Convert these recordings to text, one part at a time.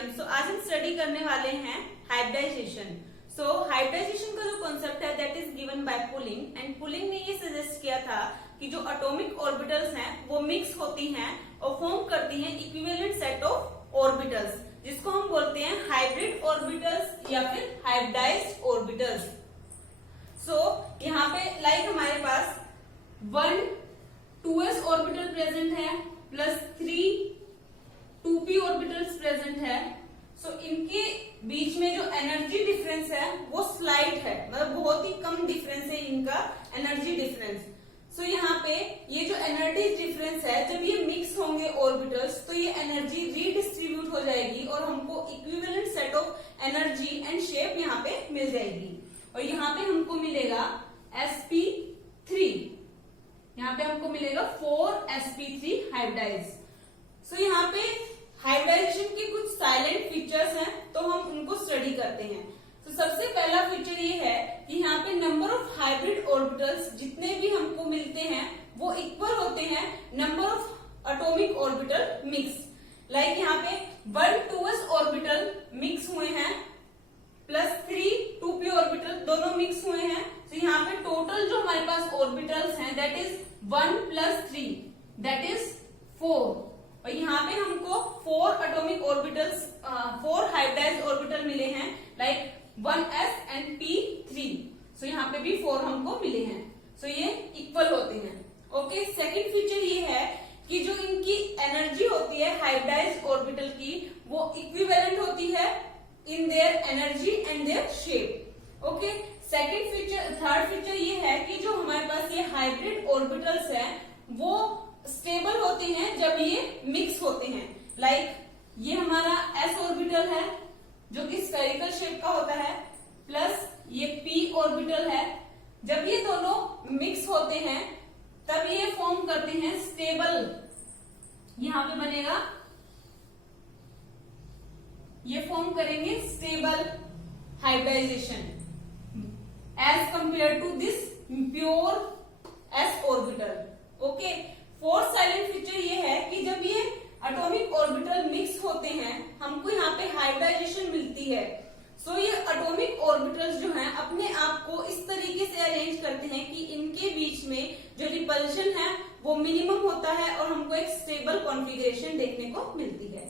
Everyone, सो आज हम study करने वाले हैं हाइब्रिडाइजेशन। सो हाइब्रिडाइजेशन का जो कॉन्सेप्ट है that is given by pulling, and pulling ने ये सजेस्ट किया था कि जो एटॉमिक ऑर्बिटल्स हैं वो मिक्स होती हैं और फॉर्म करती हैं इक्विवेलेंट सेट ऑफ ऑर्बिटल्स, जिसको हम बोलते हैं हाइब्रिड ऑर्बिटल्स या फिर हाइब्रिडाइज्ड ऑर्बिटल्स। सो यहाँ पे लाइक हमारे पास 1 2s ऑर्बिटल प्रेजेंट है प्लस 3 2p ऑर्बिटल्स प्रेजेंट है। सो इनके बीच में जो एनर्जी डिफरेंस है वो स्लाइट है, मतलब बहुत ही कम डिफरेंस है इनका एनर्जी डिफरेंस। सो यहाँ पे ये जो एनर्जी डिफरेंस है, जब ये मिक्स होंगे ऑर्बिटल्स तो ये एनर्जी रीडिस्ट्रीब्यूट हो जाएगी और हमको equivalent set of energy and shape यहाँ पे मिल जाएगी। और यहाँ पे हमको मिलेगा sp3, यहाँ पे हमको मिलेगा 4sp3 हाइब्रिडाइज। सो यहाँ पे हाइब्रिडाइजेशन के कुछ साइलेंट फीचर्स हैं तो हम उनको स्टडी करते हैं। तो सबसे पहला फीचर ये है कि यहाँ पे नंबर ऑफ हाइब्रिड ऑर्बिटल्स जितने भी हमको मिलते हैं वो इक्वल होते हैं number of atomic orbital mix. Like यहाँ पे 1 2s ऑर्बिटल मिक्स हुए हैं प्लस 3 2p ऑर्बिटल दोनों मिक्स हुए हैं। तो यहाँ पे टोटल जो हमारे पास ऑर्बिटल्स हैं that is 1 plus 3 that is 4। और यहाँ पे हमको 4 एटॉमिक ऑर्बिटल्स 4 हाइब्रिडाइज्ड ऑर्बिटल मिले हैं लाइक 1s एंड p3। सो यहाँ पे भी 4 हमको मिले हैं। सो ये इक्वल होते हैं। ओके, सेकंड फीचर ये है कि जो इनकी एनर्जी होती है हाइब्रिडाइज्ड ऑर्बिटल की वो इक्विवेलेंट होती है in their energy and their shape. Okay, second feature third feature ये है कि जो हमारे पास ये हाइब्रिड ऑर्बिटल्स हैं वो स्टेबल होते हैं जब ये मिक्स होते हैं। लाइक ये हमारा s ऑर्बिटल है जो कि स्फेरिकल शेप का होता है, प्लस ये p ऑर्बिटल है। जब ये दोनों मिक्स होते हैं तब ये फॉर्म करते हैं स्टेबल, यहां पे बनेगा ये फॉर्म करेंगे stable hybridisation as compared to this pure s orbital. Okay, fourth silent feature ये है कि जब ये एटॉमिक ऑर्बिटल मिक्स होते हैं हमको यहाँ पे हाइब्रिडाइजेशन मिलती है। सो ये एटॉमिक ऑर्बिटल्स जो हैं अपने आप को इस तरीके से अरेंज करते हैं कि इनके बीच में जो रिपल्शन है वो मिनिमम होता है और हमको एक स्टेबल कॉन्फ़िगरेशन देखने को मिलती है।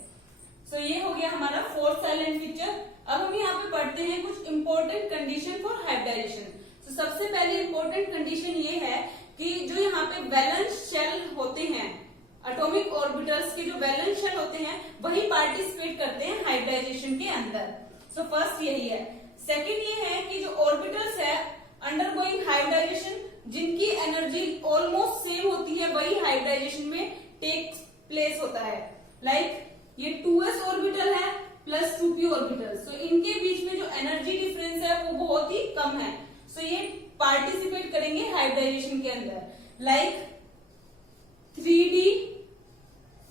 सो ये हो गया हमारा फोर्थ साइलेंट फीचर। अब हम यहाँ पे पढ़ते हैं कुछ इंपॉर्टेंट कंडीशन फॉर हाइब्रिडाइजेशन। तो सबसे पहले इंपॉर्टेंट कंडीशन ये है कि जो यहाँ पे वैलेंस शेल होते हैं एटॉमिक ऑर्बिटल्स के जो वैलेंस शेल होते हैं वही पार्टिसिपेट करते हैं हाइब्रिडाइजेशन के अंदर। सो फर्स्ट यही है। सेकंड ये है कि जो ऑर्बिटल्स है अंडरगोइंग हाइब्रिडाइजेशन जिनकी एनर्जी ऑलमोस्ट सेम होती है वही हाइब्रिडाइजेशन में टेक प्लेस होता है। लाइक ये 2s ऑर्बिटल है प्लस 2p ऑर्बिटल। सो इनके बीच में जो एनर्जी डिफरेंस है वो बहुत ही कम है। सो ये पार्टिसिपेट करेंगे हाइब्रिडाइजेशन के अंदर। लाइक 3d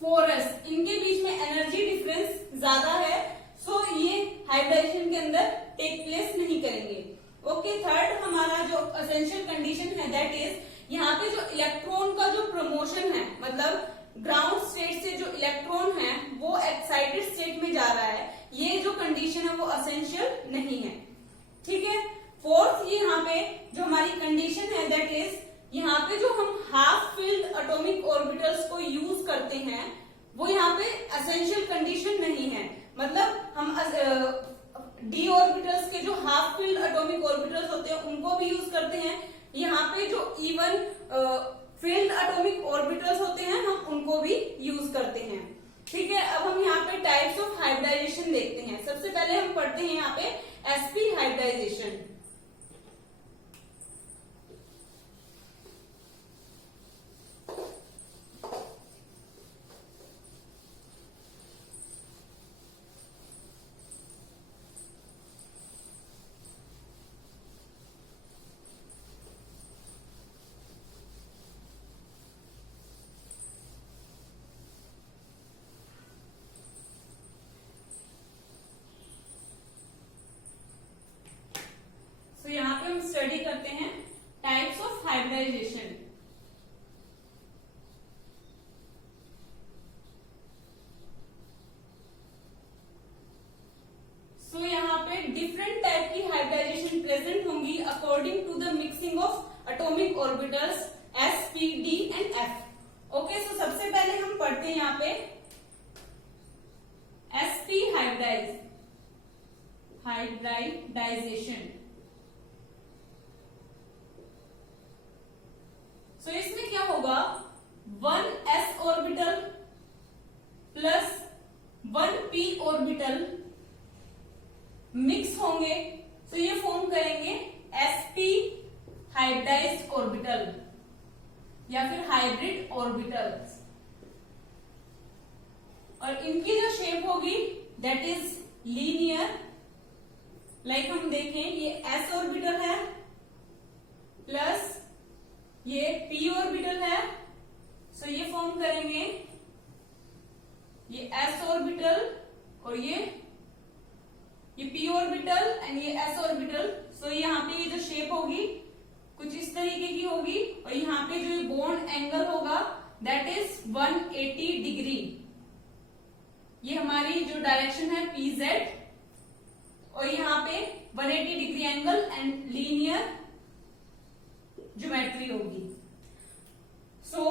4s इनके बीच में एनर्जी डिफरेंस ज्यादा है, सो ये हाइब्रिडाइजेशन के अंदर टेक प्लेस नहीं करेंगे। ओके, थर्ड हमारा जो एसेंशियल कंडीशन है दैट इज यहाँ पे जो इलेक्ट्रॉन का जो प्रमोशन है, मतलब ग्राउंड स्टेट से जो इलेक्ट्रॉन है वो एक्साइटेड स्टेट में जा रहा है, ये जो कंडीशन है वो एसेंशियल नहीं है। ठीक है, फोर्थ ये यहाँ पे जो हमारी कंडीशन है दैट इज यहाँ पे जो हम हाफ फिल्ड एटॉमिक ऑर्बिटल्स को यूज करते हैं वो यहाँ पे एसेंशियल कंडीशन नहीं है। मतलब हम d ऑर्बिटल्स के जो हाफ फिल्ड एटॉमिक ऑर्बिटल्स होते हैं उनको भी यूज करते हैं। यहाँ पे जो इवन फील्ड एटॉमिक ऑर्बिटल्स होते हैं हम उनको भी यूज करते हैं। ठीक है, अब हम यहाँ पे टाइप्स ऑफ हाइब्रिडाइजेशन देखते हैं। सबसे पहले हम पढ़ते हैं यहाँ पे sp हाइब्रिडाइजेशन। हाइब्रिडाइजेशन। सो इसमें क्या होगा, 1s orbital plus 1p orbital mix होंगे, तो ये फॉर्म करेंगे sp हाइब्रिडाइज्ड ऑर्बिटल या फिर हाइब्रिड ऑर्बिटल। और इनकी जो शेप होगी दैट इज लीनियर। लाइक हम देखें, ये s ऑर्बिटल है प्लस ये p ऑर्बिटल है, सो ये फॉर्म करेंगे ये s ऑर्बिटल और ये p ऑर्बिटल एंड ये s ऑर्बिटल। सो यहाँ पे ये जो शेप होगी कुछ इस तरीके की होगी, और यहाँ पे जो बॉन्ड एंगल होगा दैट इज 180 डिग्री। ये हमारी जो डायरेक्शन है pz, और यहाँ पे 180 degree angle and linear geometry होगी। सो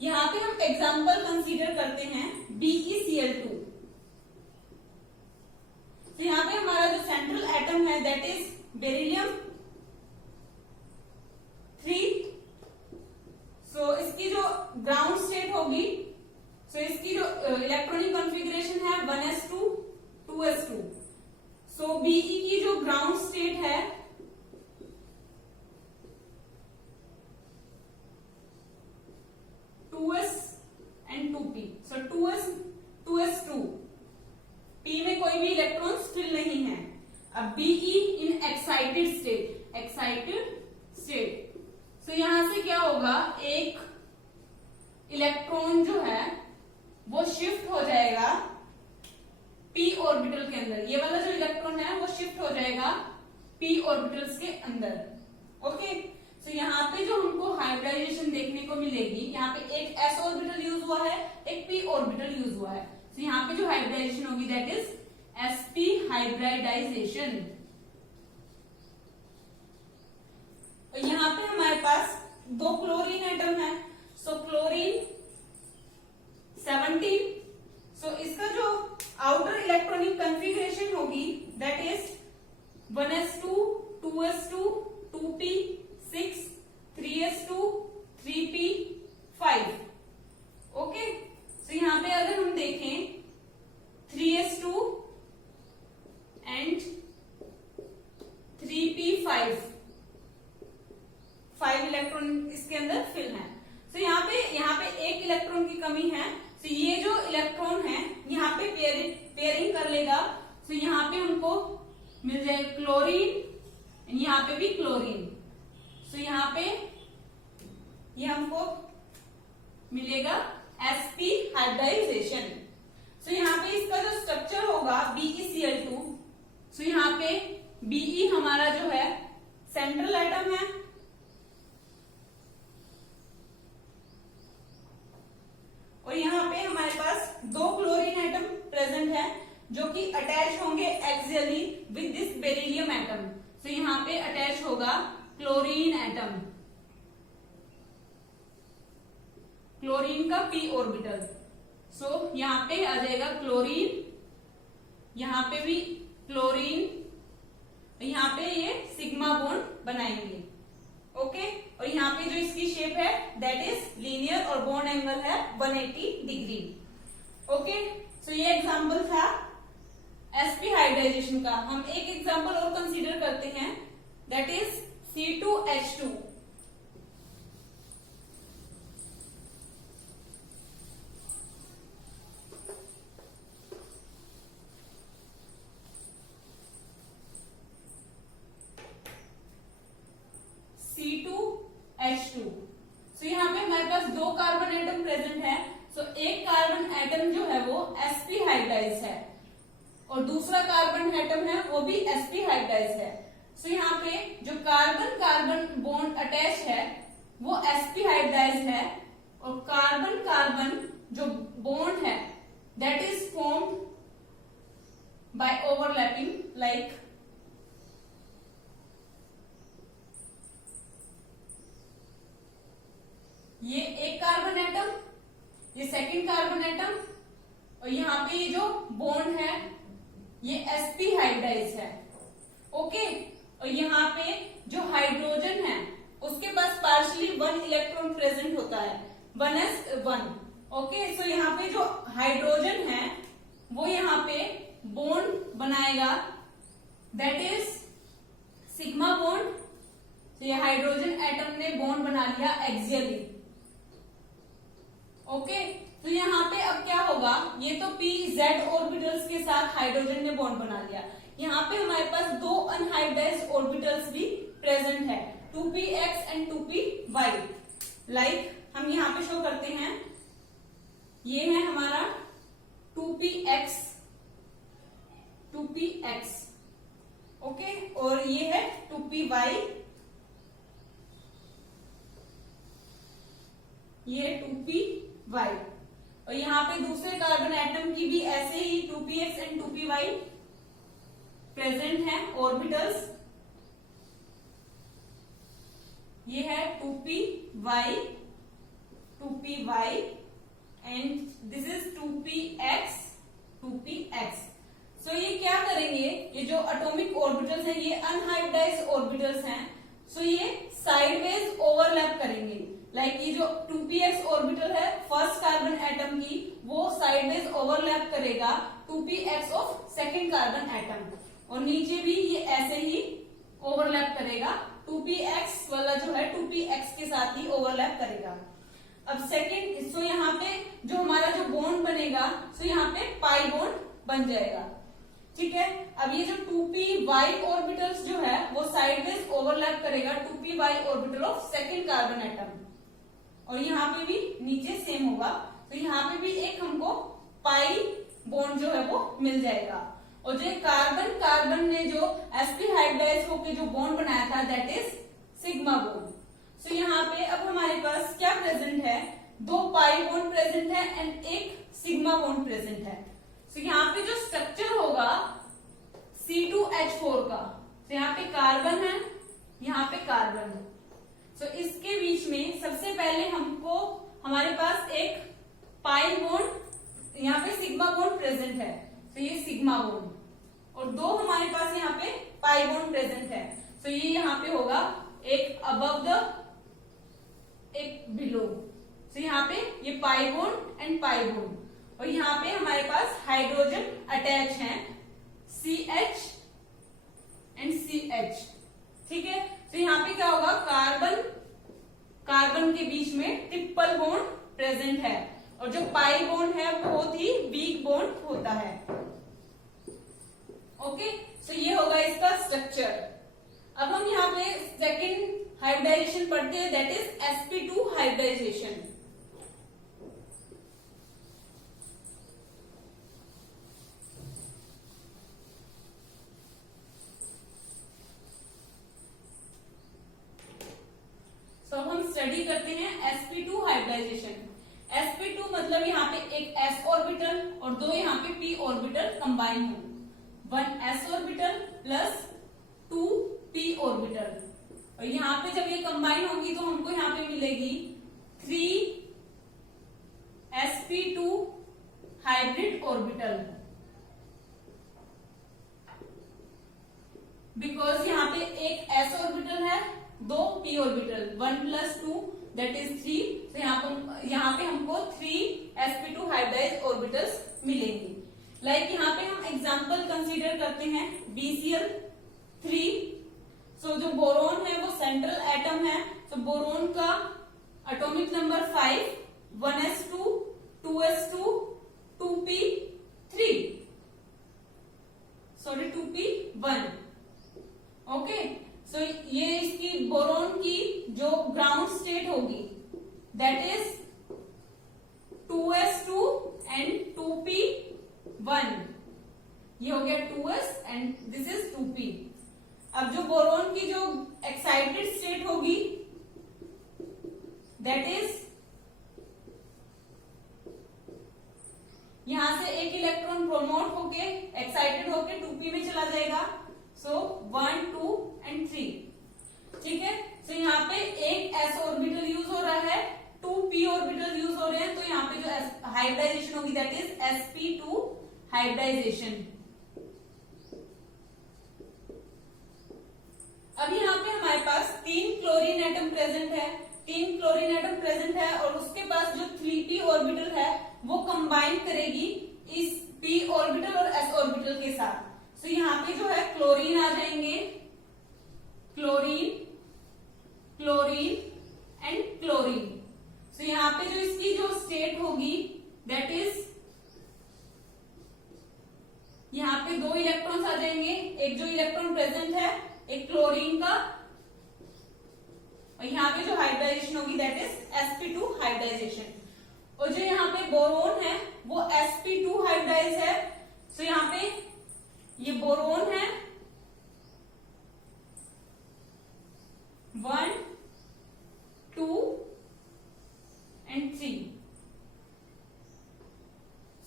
यहाँ पे हम एग्जांपल कंसीडर करते हैं BeCl2। तो यहाँ पे हमारा जो सेंट्रल एटम है दैट इज बेरिलियम 3। सो इसकी जो ग्राउंड स्टेट होगी, सो इसकी जो इलेक्ट्रॉनिक कॉन्फ़िगरेशन है 1s2 2s2। सो Be की जो ग्राउंड स्टेट है and 2p, so 2s2। p में कोई भी इलेक्ट्रॉन्स फिल नहीं है। अब Be इन एक्साइटेड स्टेट, सो यहां से क्या होगा, एक इलेक्ट्रॉन जो है वो शिफ्ट हो जाएगा p ऑर्बिटल के अंदर। ये वाला जो इलेक्ट्रॉन है वो शिफ्ट हो जाएगा p ऑर्बिटल्स के अंदर। ओके, सो यहाँ पे जो हमको हाइब्रिडाइजेशन देखने को मिलेगी, यहाँ पे एक s ऑर्बिटल यूज हुआ है, एक p ऑर्बिटल यूज हुआ है। तो यहाँ पे जो हाइब्रिडाइजेशन होगी दैट इज sp हाइब्रिडाइजेशन। और यहाँ पे हमारे पास 2 क्लोरीन एटम है, सो क्लोरीन 17। सो इसका जो आउटर इलेक्ट्रॉनिक कॉन्फ़िगरेशन होगी that is 1s2 2s2 2p 6 3s2 3p 5। Okay, so यहाँ पे अगर हम देखें 3s2 एंड 3p5 इलेक्ट्रॉन इसके अंदर फिल है। तो यहाँ पे एक इलेक्ट्रॉन की कमी है, तो ये जो इलेक्ट्रॉन है यहाँ पे पेयरिंग कर लेगा। तो यहाँ पे हमको मिल जाए क्लोरीन, यहाँ पे भी क्लोरीन। तो यहाँ पे ये हमको मिलेगा sp हाइब्रिडाइजेशन। तो यहाँ पे इसका जो स्ट्रक्चर होगा BeCl2, तो यहाँ पे Be हमारा जो है सेंट्रल एटम है, और यहाँ पे हमारे पास 2 क्लोरीन एटम प्रेजेंट है जो कि अटैच होंगे axially with this beryllium atom. तो यहाँ पे अटैच होगा क्लोरीन एटम, क्लोरीन का p ऑर्बिटल। सो यहाँ पे आ जाएगा क्लोरीन, यहाँ पे भी क्लोरीन, यहाँ पे ये सिग्मा बॉन्ड बनाएंगे। ओके, और यहाँ पे जो इसकी शेप है दैट इज लीनियर और बॉन्ड एंगल है 180 डिग्री। ओके, सो ये एग्जांपल था sp हाइब्रिडाइजेशन का। हम एक एग्जांपल और कंसीडर करते हैं दैट इज C2H2। C2H2। सो यहाँ पे हमारे पास 2 कार्बन एटम प्रेजेंट है। सो एक कार्बन एटम जो है वो sp हाइब्रिडाइज है और दूसरा कार्बन एटम है वो भी sp हाइब्रिडाइज है। सो यहाँ पे जो कार्बन कार्बन बॉन्ड अटैच है वो sp हाइब्रिडाइज है, और कार्बन कार्बन जो बॉन्ड है that is formed by overlapping. Like ये एक कार्बन एटम, ये सेकंड कार्बन एटम, और यहाँ पे ये जो बॉन्ड है ये sp हाइब्रिडाइज है। ओके, और यहाँ पे जो हाइड्रोजन है उसके पास पार्शियली 1 इलेक्ट्रॉन प्रेजेंट होता है, 1s1। ओके, सो यहाँ पे जो हाइड्रोजन है वो यहाँ पे बॉन्ड बनाएगा, दैट इज सिग्मा बॉन्ड। तो ये हाइड्रोजन एटम ने बॉन्ड बना लिया एक्सियली। ओके, तो यहाँ पे अब क्या होगा, ये तो pz ऑर्बिटल्स के साथ हाइड्रोजन ने बॉन्ड बना लिया। यहाँ पे हमारे पास दो अनहाइब्रिडाइज्ड ऑर्बिटल्स भी प्रेजेंट है, 2px एंड 2py। लाइक हम यहाँ पे शो करते हैं, ये है हमारा 2px, ओके, और ये है 2py, ये 2py। और यहाँ पे दूसरे कार्बन एटम की भी ऐसे ही 2px एंड 2py प्रेजेंट है ऑर्बिटल्स। ये है 2py and this is 2px। सो ये क्या करेंगे, ये जो एटॉमिक ऑर्बिटल्स हैं ये अनहाइब्रिडाइज्ड ऑर्बिटल्स हैं, सो ये साइडवेज ओवरलैप करेंगे। लाइक ये जो 2px ऑर्बिटल है फर्स्ट कार्बन एटम की, वो साइडवेज ओवरलैप करेगा 2px of second carbon atom, और नीचे भी ये ऐसे ही ओवरलैप करेगा 2px वाला जो है 2px के साथ ही ओवरलैप करेगा। अब सेकेंड, सो यहाँ पे जो हमारा जो बॉन्ड बनेगा, सो यहाँ पे पाई बॉन्ड बन जाएगा। ठीक है, अब ये जो 2py ऑर्बिटल्स जो है वो साइडवेज ओवरलैप करेगा 2py orbital of second carbon atom, और यहाँ पे भी नीचे सेम होगा। तो यहाँ पे भी एक हमको पाई बॉन्ड जो है वो मिल जाएगा, और जो कार्बन ने जो sp हाइब्रिडाइज होकर जो बॉन्ड बनाया था दैट इज सिग्मा बॉन्ड। सो यहाँ पे अब हमारे पास क्या प्रेजेंट है, दो पाई बॉन्ड प्रेजेंट है एंड एक सिग्मा बॉन्ड प्रेजेंट है। सो यहाँ पे जो स्ट्रक्चर होगा C2H4 का, तो यहाँ पे कार्बन है, यहाँ पे कार्बन है। सो इसके बीच में सबसे पहले हमको हमारे पास एक पाई बॉन्ड, यहाँ पे सिग्मा बॉन्ड प्रेजेंट है, तो ये सिग्मा बॉन्ड, और दो हमारे पास यहाँ पे पाई बॉन्ड प्रेजेंट है। सो ये यहाँ पे होगा एक अबव द एक बिलो। सो यहाँ पे ये pi bond and pi bond, और यहाँ पे हमारे पास हाइड्रोजन अटैच है CH एंड CH। ठीक है, तो यहाँ पे क्या होगा, कार्बन के बीच में ट्रिपल बॉन्ड प्रेजेंट है, और जो पाई बॉन्ड है वो बहुत ही वीक बॉन्ड होता है। ओके, सो ये होगा इसका स्ट्रक्चर। अब हम यहाँ पे सेकेंड हाइब्रिडाइजेशन पढ़ते हैं, दैट इज sp2 हाइब्रिडाइजेशन। तो हम स्टडी करते हैं sp2 हाइब्रिडाइजेशन। sp2 मतलब यहाँ पे एक s ऑर्बिटल और दो यहाँ पे p ऑर्बिटल कंबाइन हो, 1 s orbital plus 2 p orbital, और यहाँ पे जब ये कंबाइन होगी तो हमको यहाँ पे मिलेगी 3 sp2 हाइब्रिड ऑर्बिटल, बिकॉज यहाँ पे एक s ऑर्बिटल है, दो p orbital, 1 plus 2 that is 3। तो यहाँ पे हमको 3 sp2 हाइब्रिडाइज्ड ऑर्बिटल्स मिलेंगे। लाइक यहाँ पे हम एग्जांपल कंसीडर करते हैं BCl3। सो जो बोरोन है वो सेंट्रल एटम है, तो बोरोन का atomic number 5, 1s2 2s2 2p3 sorry 2p1। Okay, so ये इसकी बोरोन की जो ग्राउंड स्टेट होगी that is 2s2 and 2p1, ये हो गया 2s and this is 2p। अब जो बोरोन की जो एक्साइटेड स्टेट होगी दैट इज, यहां से एक इलेक्ट्रॉन प्रोमोट होके एक्साइटेड होके 2p में चला जाएगा, सो 1 2 एंड 3। ठीक है, तो यहाँ पे एक s ऑर्बिटल यूज हो रहा है 2p p ऑर्बिटल यूज हो रहे हैं, तो यहाँ पे जो हाइब्रिडाइजेशन होगी दैट इज sp2 हाइब्रिडाइजेशन। अब यहाँ पे हमारे पास 3 क्लोरीन एटम प्रेजेंट है, 3 क्लोरीन एटम प्रेजेंट है और उसके पास जो 3p ऑर्बिटल है वो कंबाइन करेगी इस p ऑर्बिटल और s ऑर्बिटल के साथ। तो यहाँ पे जो है क्लोरीन आ जाएंगे, क्लोरीन, क्लोरीन एंड क्लोरीन। तो यहाँ पे जो इसकी जो स्टेट होगी दैट इज, यहाँ पे 2 इलेक्ट्रॉन्स आ जाएंगे, एक जो इलेक्ट्रॉन प्रेजेंट है एक क्लोरीन का, और यहाँ पे जो हाइब्रिडाइजेशन होगी दैट इज sp2 हाइब्रिडाइजेशन। और जो यहाँ पे बोरोन है वो sp2 हाइब्रिडाइज है। तो यहाँ पे ये बोरोन है 1, 2 एंड 3।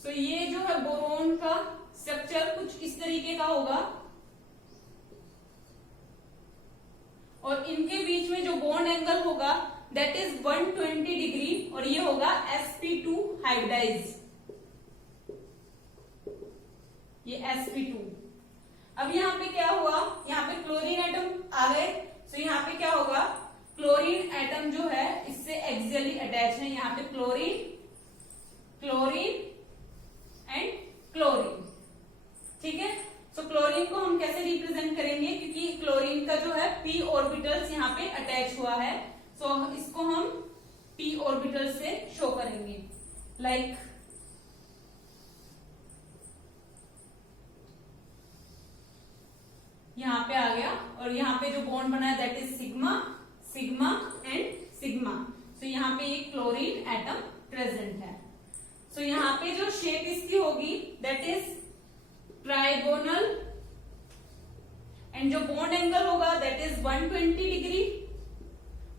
तो ये जो है बोरोन का स्ट्रक्चर कुछ इस तरीके का होगा और इनके बीच में जो बॉन्ड एंगल होगा दैट इज 120 डिग्री और ये होगा sp2 हाइब्रिडाइज, ये sp2। अब यहाँ पे क्या हुआ, यहाँ पे क्लोरीन एटम आ गए, तो यहाँ पे क्या होगा, क्लोरीन एटम जो है इससे एक्सियली अटैच है, यहाँ पे क्लोरीन, क्लोरीन एंड क्लोरीन। ठीक है, तो क्लोरीन को हम कैसे रिप्रेजेंट करेंगे, क्योंकि क्लोरीन का जो है p ऑर्बिटल्स यहाँ पे अटैच हुआ है, तो इसको हम p ऑर्बिटल से शो करेंगे, लाइक यहाँ पे आ गया और यहाँ पे जो बॉन्ड बना है that is sigma, sigma and sigma. तो यहाँ पे एक क्लोरीन एटम प्रेजेंट है। तो यहाँ पे जो शेप इसकी होगी दैट इज ट्राइगोनल एंड जो बॉन्ड एंगल होगा दैट इज 120 डिग्री।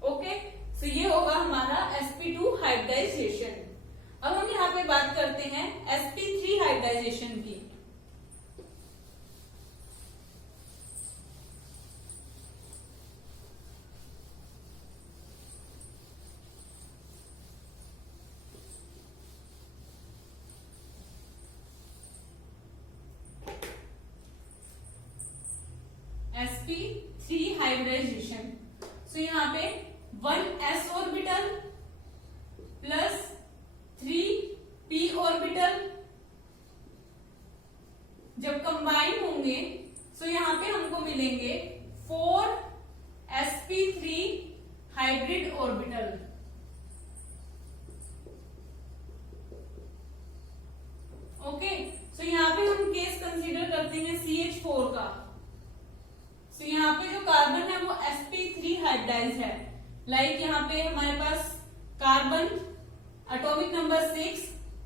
ओके, तो ये होगा हमारा sp2 हाइब्रिडाइजेशन। अब हम यहाँ पे बात करते हैं sp3 हाइब्रिडाइजेशन की। sp3 हाइब्रिडाइजेशन, तो यहाँ पे 1s orbital plus 3p orbital जब कंबाइन होंगे तो यहाँ पे हमको मिलेंगे 4sp3 हाइब्रिड ऑर्बिटल। ओके, तो यहाँ पे हम केस कंसीडर करते हैं CH4 का। तो यहाँ पे जो कार्बन है वो sp3 हाइब्रिडाइज है, लाइक यहाँ पे हमारे पास carbon atomic number 6,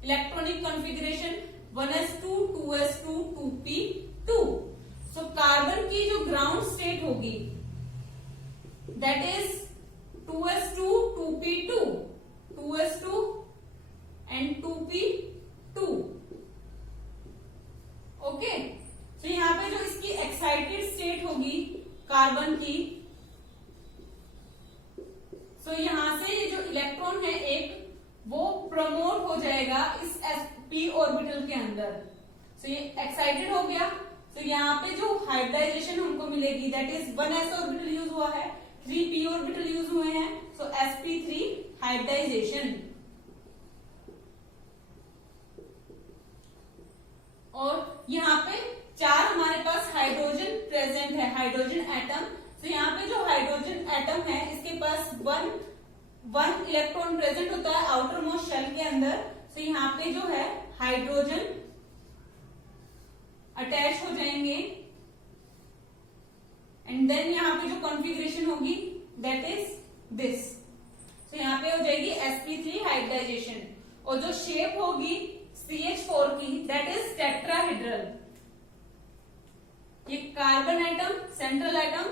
electronic configuration 1s2 2s2 2p2। So carbon की जो ग्राउंड स्टेट होगी that is 2s2 2p2, 2s2 and 2p2। Okay, तो यहाँ पे जो इसकी एक्साइटेड स्टेट होगी कार्बन की, तो यहां से ये जो इलेक्ट्रॉन है एक वो प्रमोट हो जाएगा इस p ऑर्बिटल के अंदर। तो ये एक्साइटेड हो गया, तो यहाँ पे जो हाइब्रिडाइजेशन हमको मिलेगी that is 1s orbital use हुआ है, 3p ऑर्बिटल यूज हुए हैं, सो sp3 हाइब्रिडाइजेशन। और यहाँ पे 4 हमारे पास हाइड्रोजन प्रेजेंट है, हाइड्रोजन एटम। तो यहाँ पे जो हाइड्रोजन एटम है इसके पास वन इलेक्ट्रॉन प्रेजेंट होता है आउटर मोस्ट शेल के अंदर। तो यहाँ पे जो है हाइड्रोजन अटैच हो जाएंगे एंड देन यहाँ पे जो कॉन्फ़िगरेशन होगी दैट इज दिस। तो यहाँ पे हो जाएगी sp3 हाइब्रिडाइजेशन और जो शेप होगी CH4 की दैट इज टेट्राहेड्रल। ये carbon atom, central atom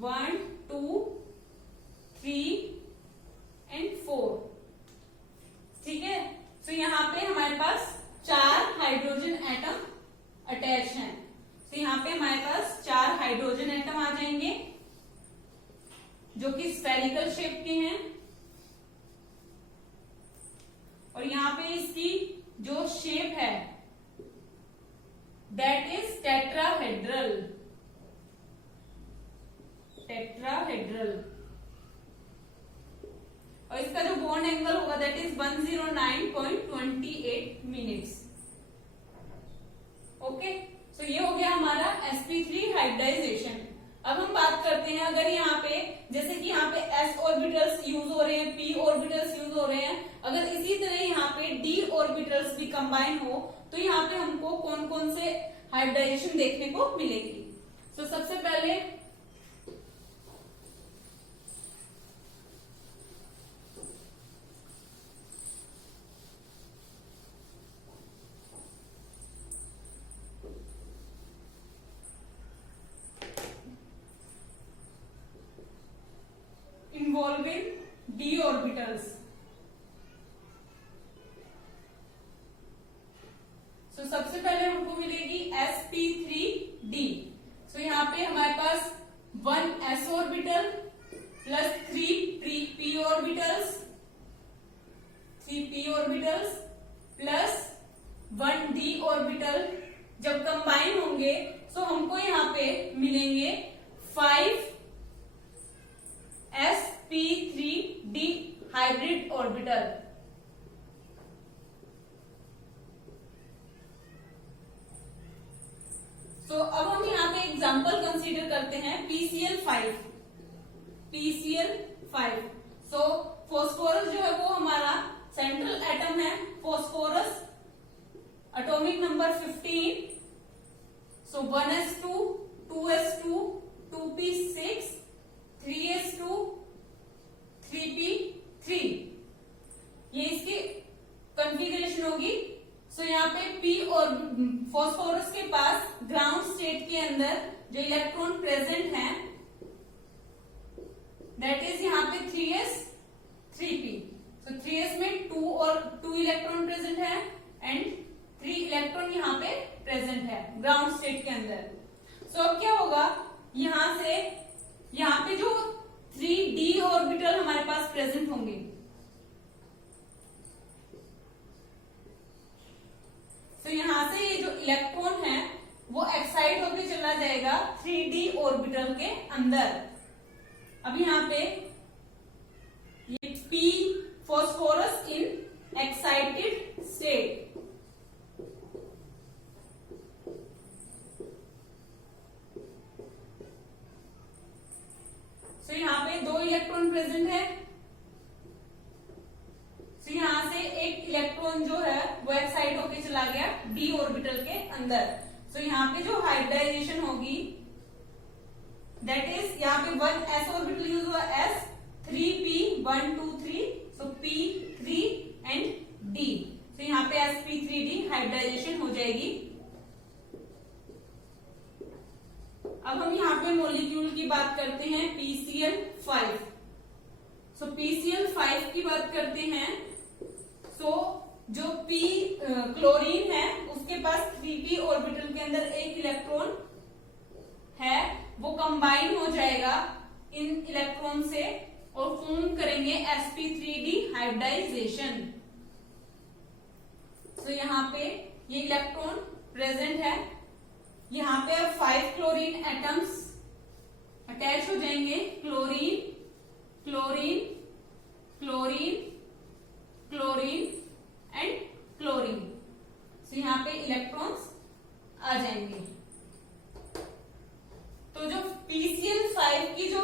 1 2 3 and 4। ठीक है, तो यहाँ पे हमारे पास 4 हाइड्रोजन एटम अटैच हैं। तो यहाँ पे हमारे पास 4 हाइड्रोजन एटम आ जाएंगे जो कि और यहाँ पे इसकी जो शेप है दैट इज टेट्राहेड्रल। टेट्राहेड्रल। और इसका जो बॉन्ड एंगल होगा that is 109.28 minutes. Okay, so ये हो गया हमारा sp3 हाइब्रिडाइजेशन। अब हम बात करते हैं, अगर यहाँ पे जैसे कि यहाँ पे s ऑर्बिटल्स यूज हो रहे हैं, p ऑर्बिटल्स यूज हो रहे हैं, अगर इसी तरह यहाँ पे d ऑर्बिटल्स भी कंबाइन हो तो यहाँ पे हमको कौन कौन से हाइब्रिडाइजेशन देखने को मिलेगी। तो सबसे पहले involving d orbitals। सो सबसे पहले हमको मिलेगी sp3d। सो यहाँ पे हमारे पास 1s orbital plus 3p orbitals plus 1d orbital जब कंबाइन होंगे तो हमको यहाँ पे मिलेंगे 5sp3d हाइब्रिड ऑर्बिटल। तो अब हम यहाँ पे एग्जांपल कंसीडर करते हैं PCl5। सो फॉस्फोरस जो है वो हमारा सेंट्रल एटम है, फॉस्फोरस एटॉमिक नंबर 15। सो 1s2 2s2 2p6 3s2 3p3 ये इसकी कॉन्फ़िगरेशन होगी। सो यहाँ पे p और फॉस्फोरस के पास ग्राउंड स्टेट के अंदर जो इलेक्ट्रॉन प्रेजेंट है दैट इज यहाँ पे 3s 3p। सो 3s में 2 इलेक्ट्रॉन प्रेजेंट है एंड 3 इलेक्ट्रॉन यहाँ पे प्रेजेंट है ग्राउंड स्टेट के अंदर। सो अब क्या होगा, यहाँ से यहाँ पे जो 3d ऑर्बिटल हमारे पास प्रेजेंट होंगे, तो यहाँ से ये जो इलेक्ट्रॉन है वो एक्साइट होकर चला जाएगा 3d ऑर्बिटल के अंदर। अब यहाँ पे ये p phosphorus in excited state. तो यहाँ पे 2 इलेक्ट्रॉन प्रेजेंट है। तो यहाँ से एक इलेक्ट्रॉन जो है वो एक्साइट होके चला गया d ऑर्बिटल के अंदर। तो यहाँ पे जो हाइब्रिडाइजेशन होगी दैट इज यहाँ पे 1s ऑर्बिटल यूज हुआ s 3p 1 2 3 so p3 and d। तो यहाँ पे sp3d हाइब्रिडाइजेशन हो जाएगी। अब हम यहाँ पे मॉलिक्यूल की बात करते हैं PCl5। सो PCl5 की बात करते हैं। सो जो p क्लोरीन है उसके पास 3p ऑर्बिटल के अंदर एक इलेक्ट्रॉन है, वो कंबाइन हो जाएगा इन इलेक्ट्रॉन से और फॉर्म करेंगे sp3d हाइब्रिडाइजेशन। तो यहाँ पे ये इलेक्ट्रॉन प्रेजेंट है, यहाँ पे अब 5 क्लोरीन एटम्स अटैच हो जाएंगे, chlorine chlorine chlorine chlorine and chlorine. तो यहाँ पे इलेक्ट्रॉन्स आ जाएंगे। तो जो PCl5 की जो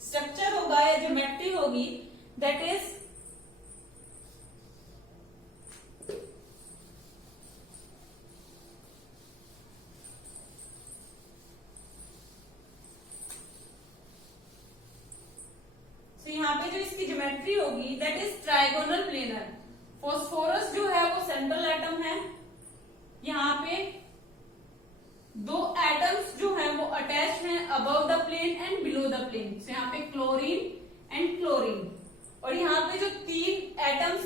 स्ट्रक्चर होगा या ज्योमेट्री होगी दैट इज यहाँ पे जो इसकी ज्योमेट्री होगी that is trigonal planar. Phosphorus जो है वो सेंट्रल एटम है, यहाँ पे 2 एटम्स जो हैं वो अटैच हैं above the plane and below the plane. तो यहाँ पे क्लोरीन एंड क्लोरीन। और यहाँ पे जो 3 एटम्स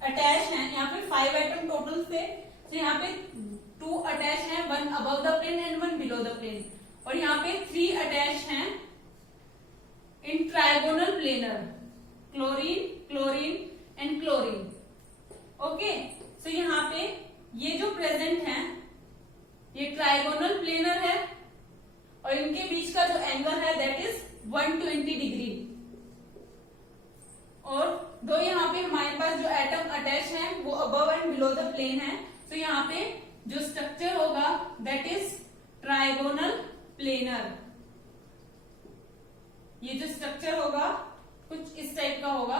अटैच हैं, यहाँ पे 5 एटम टोटल थे, तो यहाँ पे 2 अटैच हैं, 1 above the plane and 1 below the plane. और यहाँ पे 3 अटैच हैं in trigonal planar, chlorine chlorine and chlorine. पास जो एटम अटैच है वो above and below the plane है। तो यहाँ पे जो स्ट्रक्चर होगा दैट इज ट्राइगोनल प्लेनर। ये जो स्ट्रक्चर होगा कुछ इस टाइप का होगा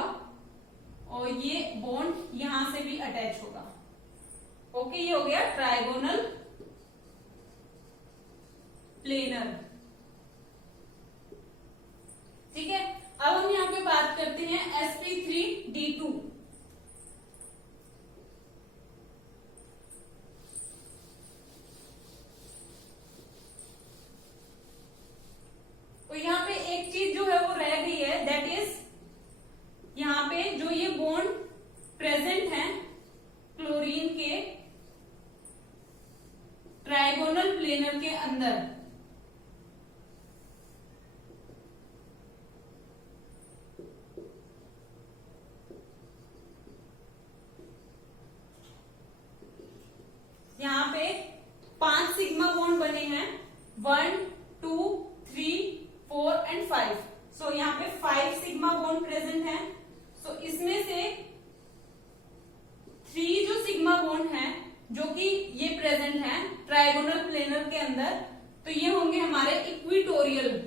और ये बॉन्ड यहां से भी अटैच होगा। ओके, ये हो गया ट्राइगोनल प्लेनर। ठीक है, अब हम यहां पे बात करते हैं sp3d2। तो यहां पे एक चीज जो है वो रह गई है दैट इज यहां पे जो ये बॉन्ड प्रेजेंट है क्लोरीन के ट्राइगोनल प्लेनर के अंदर। यहां पे 5 सिग्मा बॉन्ड बने हैं, 1 2 3 4 एंड 5। सो यहाँ पे 5 सिग्मा बॉन्ड प्रेजेंट है। सो इसमें से 3 जो सिग्मा बॉन्ड है जो कि ये प्रेजेंट है ट्राइगोनल प्लेनर के अंदर, तो ये होंगे हमारे इक्विटोरियल,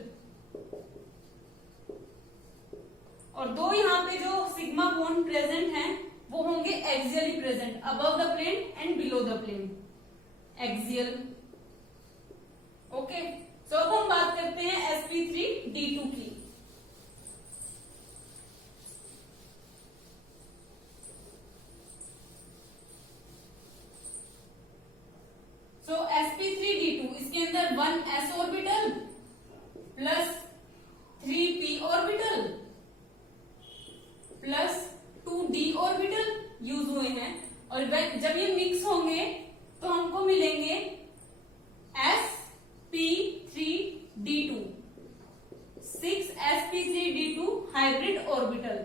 और 2 यहाँ पे जो सिग्मा बॉन्ड प्रेजेंट हैं वो होंगे axially present, above the plane and below the plane, axial. Okay, so अब हम बात करते हैं sp3d2 की। सो sp3d2 इसके अंदर 1s orbital plus 3p orbital plus 2d orbital use हुए हैं, और जब ये मिक्स होंगे तो हमको मिलेंगे sp3d2, 6 sp3d2 हाइब्रिड ऑर्बिटल।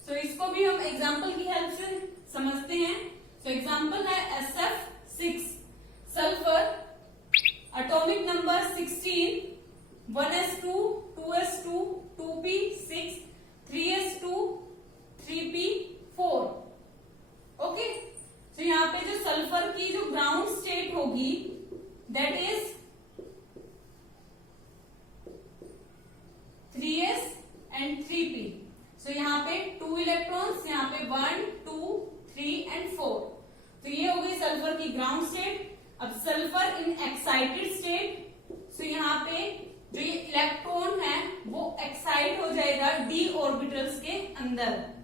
सो इसको भी हम एग्जांपल की हेल्प से समझते हैं। सो एग्जांपल है SF6 sulphur, atomic number 16, 1s2 2s2 2p6 3s2 3p4। Okay, तो यहाँ पे जो सल्फर की जो ग्राउंड स्टेट होगी that is 3s and 3p। सो यहाँ पे 2 इलेक्ट्रॉन्स, यहाँ पे 1 2 3 एंड 4। तो ये हो गई सल्फर की ग्राउंड स्टेट। अब सल्फर इन एक्साइटेड स्टेट, सो यहाँ पे जो ये इलेक्ट्रॉन है वो एक्साइट हो जाएगा d ऑर्बिटल्स के अंदर।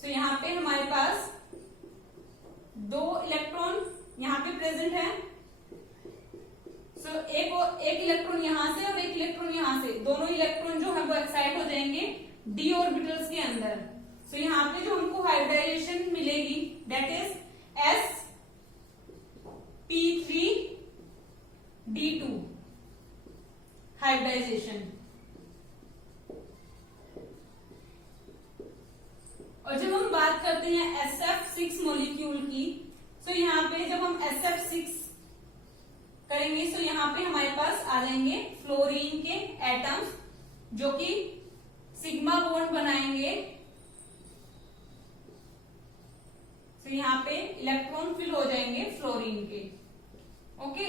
सो यहाँ पे हमारे पास 2 इलेक्ट्रॉन यहाँ पे प्रेजेंट है। सो एक इलेक्ट्रॉन यहां से और एक इलेक्ट्रॉन यहां से, दोनों इलेक्ट्रॉन जो है वो एक्साइट हो जाएंगे d ऑर्बिटल्स के अंदर। सो यहाँ पे जो हमको हाइब्रिडाइजेशन मिलेगी दैट इज sp3d2 हाइब्रिडाइजेशन। और जब हम बात करते हैं SF6 मॉलिक्यूल की, तो यहाँ पे जब हम SF6 करेंगे तो यहाँ पे हमारे पास आ जाएंगे फ्लोरीन के एटम्स जो कि सिग्मा बॉन्ड बनाएंगे। तो यहाँ पे इलेक्ट्रॉन फिल हो जाएंगे फ्लोरीन के। ओके,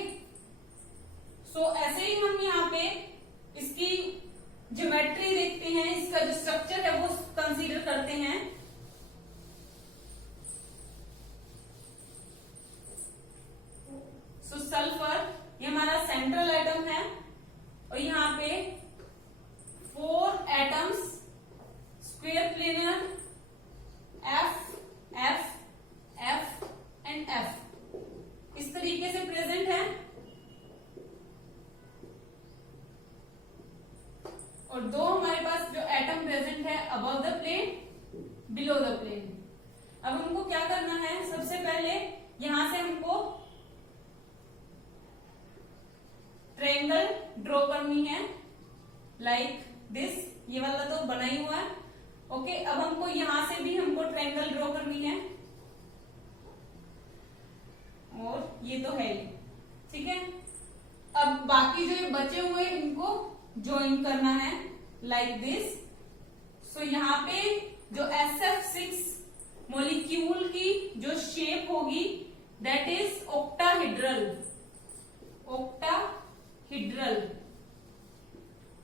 सो ऐसे ही हम यहाँ पे इसकी ज्योमेट्री देखते हैं, इसका जो स्ट्रक्चर है वो कंसीडर करते हैं। सो सल्फर ये हमारा सेंट्रल एटम है और यहाँ पे 4 atoms square planar F F F and F इस तरीके से प्रेजेंट है, और 2 हमारे पास जो एटम प्रेजेंट है above the plane below the plane. अब हमको क्या करना है, सबसे पहले यहां से हमको ट्रायंगल ड्रॉ करनी है लाइक दिस। ये वाला तो बना ही हुआ है। ओके, अब हमको यहां से भी हमको ट्रायंगल ड्रॉ करनी है, और ये तो है ही। ठीक है, अब बाकी जो ये बचे हुए इनको ज्वाइन करना है लाइक दिस। सो यहाँ पे जो SF6 मॉलिक्यूल की जो शेप होगी that is octahedral, octahedral.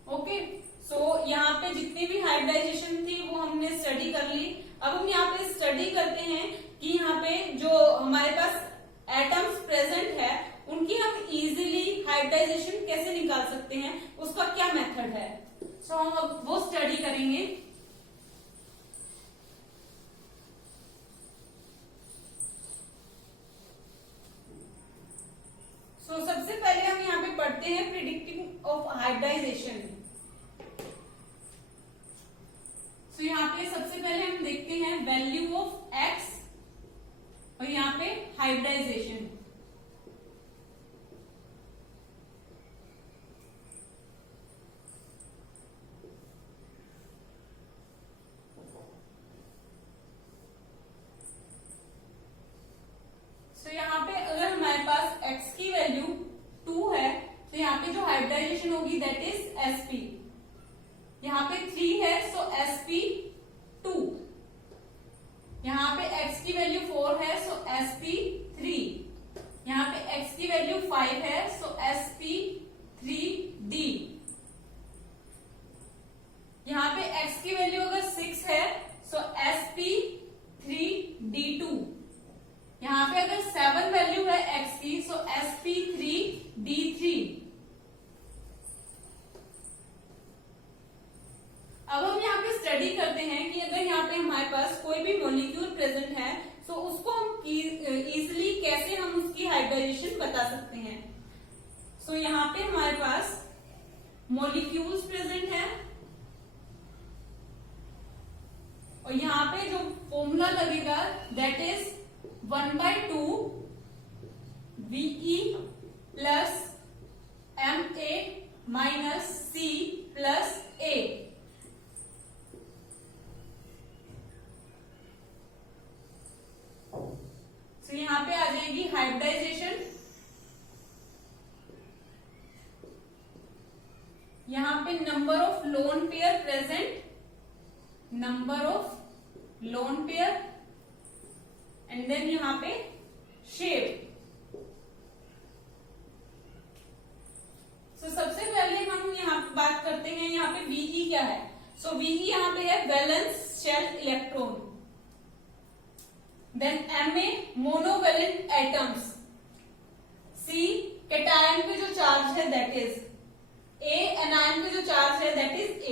Okay, so यहाँ पे जितनी भी हाइब्रिडाइजेशन थी वो हमने स्टडी कर ली। अब हम यहाँ पे स्टडी करते हैं कि यहाँ पे जो हमारे पास एटम्स प्रेजेंट है उनकी हम इजीली हाइब्रिडाइजेशन कैसे निकाल सकते हैं, उसका क्या मेथड है। सो हम अब वो स्टडी करेंगे। सबसे पहले हम यहाँ पे पढ़ते हैं प्रिडिक्टिंग ऑफ हाइब्रिडाइजेशन। यहाँ पे सबसे पहले हम देखते हैं वैल्यू ऑफ एक्स और यहाँ पे हाइब्रिडाइजेशन। यहाँ पे अगर हमारे पास x की वैल्यू 2 है तो यहाँ पे जो हाइब्रिडाइजेशन होगी दैट इज sp। यहाँ पे 3 है सो sp2। यहाँ पे x की वैल्यू 4 है सो sp3। यहाँ पे x की वैल्यू 5 है सो sp3d। यहाँ पे x की वैल्यू अगर 6 है सो sp3d2। यहाँ पे अगर 7 वैल्यू है x की सो sp3d3। अब हम यहाँ पे स्टडी करते हैं कि अगर यहाँ पे हमारे पास कोई भी मॉलिक्यूल प्रेजेंट है तो उसको हम इजिली कैसे हम उसकी हाइब्रिडाइजेशन बता सकते हैं। सो यहाँ पे हमारे पास मॉलिक्यूल्स प्रेजेंट है और यहाँ पे जो फॉर्मूला लगेगा that is 1/2 VE plus MA minus C plus A। तो यहाँ पे आ जाएगी हाइब्रिडाइजेशन। यहाँ पे number of lone pair present, number of lone pair and then यहाँ पे शेप। सबसे पहले हम यहाँ पे बात करते हैं यहाँ पे VE क्या है। VE यहाँ पे है valence shell electron, then MA monovalent atoms, C cation पे जो चार्ज है दैट इज A, एनायन पे जो चार्ज है दैट इज A।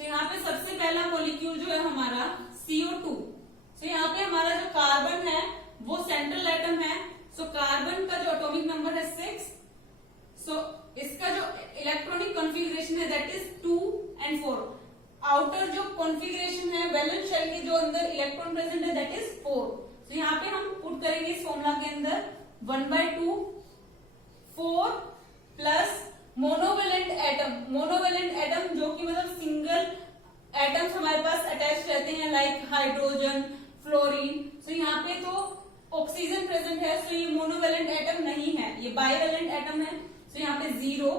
यहाँ पे सबसे पहला मॉलिक्यूल जो है हमारा CO2। यहाँ पे हमारा जो कार्बन है वो सेंट्रल एटम है। कार्बन का जो एटॉमिक नंबर है 6। इसका जो इलेक्ट्रॉनिक कॉन्फ़िगरेशन है दैट इज 2 and 4। आउटर जो कॉन्फ़िगरेशन है वैलेंस शेल के जो अंदर इलेक्ट्रॉन प्रेजेंट है दैट इज 4। यहाँ पे हम पुट करेंगे इस फॉर्मूला के अंदर 1/2 4 plus monovalent atom. Monovalent atom जो कि मतलब सिंगल एटम्स हमारे पास अटैच रहते हैं लाइक हाइड्रोजन, फ्लोरीन। यहाँ पे तो ऑक्सीजन प्रेजेंट है सो ये मोनोवैलेंट एटम नहीं है, ये बाइवैलेंट एटम है। यहाँ पे 0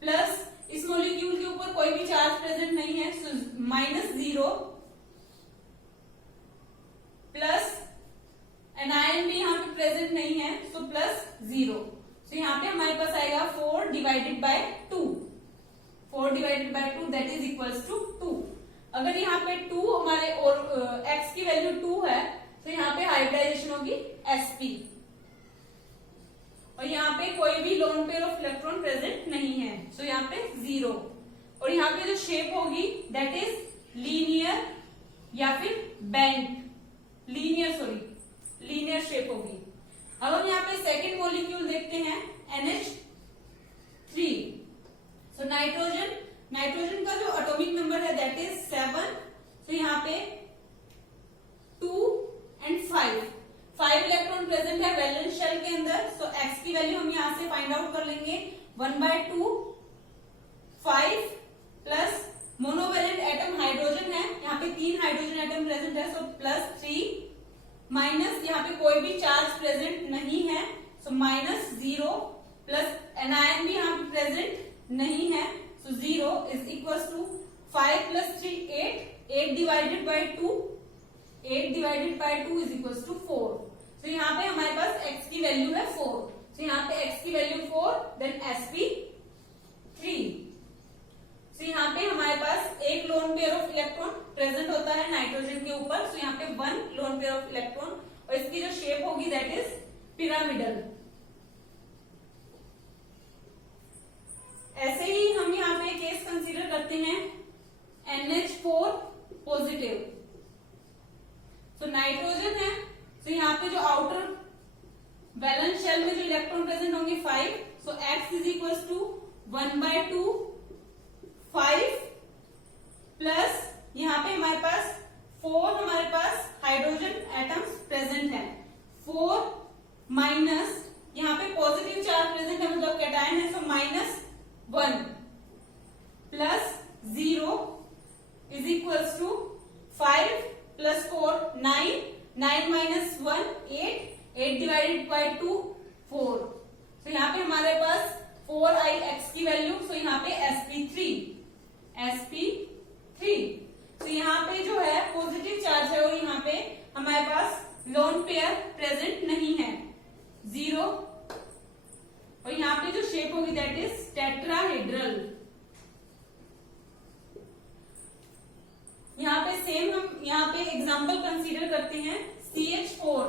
प्लस इस मॉलिक्यूल के ऊपर कोई भी चार्ज प्रेजेंट नहीं है सो -0 प्लस एनायन भी यहाँ पे प्रेजेंट नहीं है सो +0। यहाँ पे हमारे पास आएगा 4 divided by 2। 4 divided by 2 that is equals to 2। अगर यहाँ पे 2 हमारे और x की वैल्यू 2 है तो यहाँ पे हाइब्रिडाइजेशन होगी sp और यहाँ पे कोई भी lone pair of electron present नहीं है सो यहाँ पे 0। और यहाँ पे जो शेप होगी दैट इज लीनियर या फिर बेंट, लीनियर शेप होगी। अब हम यहाँ पे सेकेंड मॉलिक्यूल देखते हैं NH3। नाइट्रोजन का जो एटॉमिक नंबर है दैट इज 7। यहाँ पे 2 and 5 इलेक्ट्रॉन प्रेजेंट है वैलेंस शेल के अंदर। x की वैल्यू हम यहाँ से फाइंड आउट कर लेंगे 1/2 5 प्लस मोनोवैलेंट एटम हाइड्रोजन है, यहाँ पे 3 हाइड्रोजन एटम प्रेजेंट है सो +3 माइनस यहाँ पे कोई भी चार्ज प्रेजेंट नहीं है सो -0 प्लस एनायन भी यहाँ पे प्रेजेंट नहीं है so 0 5 plus 3 8, 8 divided by 2, 8 divided by 2 is equal to 4। तो यहाँ पे हमारे पास x की वैल्यू है 4, तो यहाँ पे x की वैल्यू 4, देन sp3। तो यहाँ पे हमारे पास एक lone pair of electron present होता है नाइट्रोजन के ऊपर, तो यहाँ पे 1 लोन पेयर ऑफ इलेक्ट्रॉन, और इसकी जो शेप होगी दैट इज पिरामिडल। ऐसे ही हम यहाँ पे केस कंसीडर करते हैं NH4 पॉजिटिव। तो नाइट्रोजन है, तो यहाँ पे जो आउटर वैलेंस शेल में जो इलेक्ट्रॉन प्रेजेंट होंगे 5, so x is equal to 1/2 5 plus यहाँ पे हमारे पास 4 हमारे पास हाइड्रोजन एटम्स प्रेजेंट है, 4 माइनस यहाँ पे पॉजिटिव चार्ज प्रेजेंट है मतलब कैटायन है, so -1 plus 0 is equals to 5 plus 4 9, 9 minus 1 8, 8 divided by 2 4। तो यहाँ पे हमारे पास 4ix की वैल्यू, सो यहाँ पे sp3। तो यहाँ पे जो है पॉजिटिव चार्ज है और यहाँ पे हमारे पास लोन पेयर प्रेजेंट नहीं है 0, और यहाँ पे जो शेप होगी दैट इज टेट्राहेड्रल। यहाँ पे सेम हम यहाँ पे एग्जांपल कंसीडर करते हैं CH4।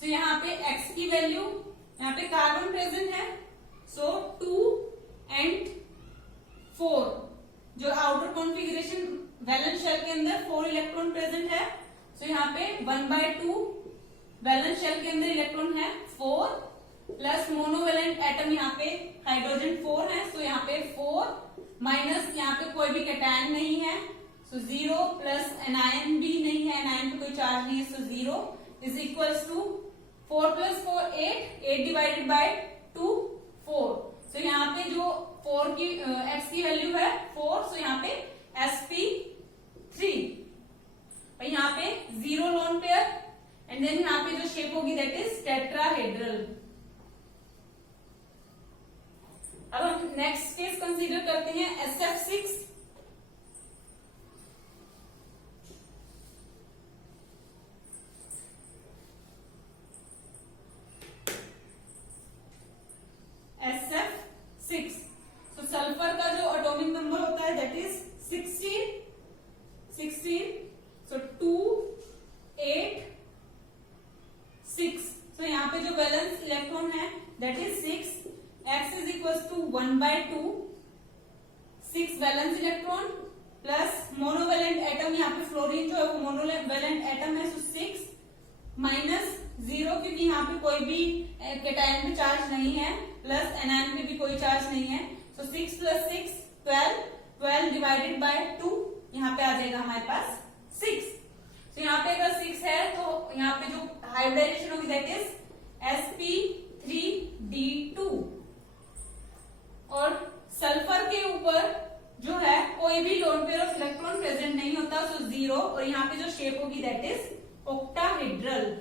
तो यहाँ पे x की वैल्यू, यहाँ पे कार्बन प्रेजेंट है, सो 2 and 4, जो आउटर कॉन्फ़िगरेशन वैलेंस शेल के अंदर 4 इलेक्ट्रॉन प्रेजेंट है, सो यहाँ पे 1/2 वैलेंस शेल के अंदर इलेक्ट्रॉन है 4 प्लस मोनोवेलेंट एटम यहाँ पे हाइड्रोजन 4 है, सो यहाँ पे 4 माइनस यहाँ पे कोई भी कैटायन नहीं है, सो 0 प्लस एनायन भी नहीं है, एनायन पे कोई चार्ज नहीं है, so 0 is equals to 4 plus 4 8, 8 divided by 2 4। So यहाँ पे जो 4 की x की वैल्यू है 4, सो यहाँ पे sp3, और यहाँ पे 0 लोन पेयर, एंड देन यहाँ पे जो शेप होगी दैट इज टेट्राहेड्रल। अब हम नेक्स्ट केस कंसीडर करते हैं SF6। तो सल्फर का जो एटॉमिक नंबर होता है दैट इज 16, सो 2 8 6। तो यहाँ पे जो वैलेंस इलेक्ट्रॉन है that is 6, x is equal to 1/2 6 valence electron plus monovalent atom, यहाँ पे फ्लोरीन जो है वो मोनोवेलेंट एटम है, सो 6 माइनस 0 क्योंकि यहाँ पे कोई भी कैटायन पे चार्ज नहीं है, प्लस एनायन पे भी कोई चार्ज नहीं है, सो 6 प्लस 6 12, 12 डिवाइडेड बाय 2, यहाँ पे आ जाएगा हमारे पास 6। तो यहाँ पे अगर 6 है तो यहाँ पे जो हाइब्रिडाइजेशन होगी दैट इज sp3d2, और सल्फर के ऊपर जो है कोई भी lone pair of electron present नहीं होता, सो 0, और यहाँ पे जो शेप होगी दैट इज ऑक्टाहेड्रल।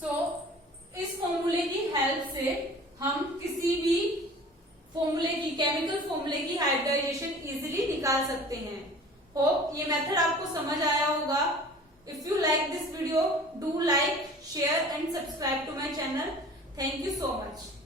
सो इस फॉर्मूले की हेल्प से हम किसी भी फॉर्मूले की, केमिकल फॉर्मूले की हाइब्रिडाइजेशन इजीली निकाल सकते हैं। होप ये मेथड आपको समझ आया होगा। If you like this video, do like, share and subscribe to my channel. Thank you so much.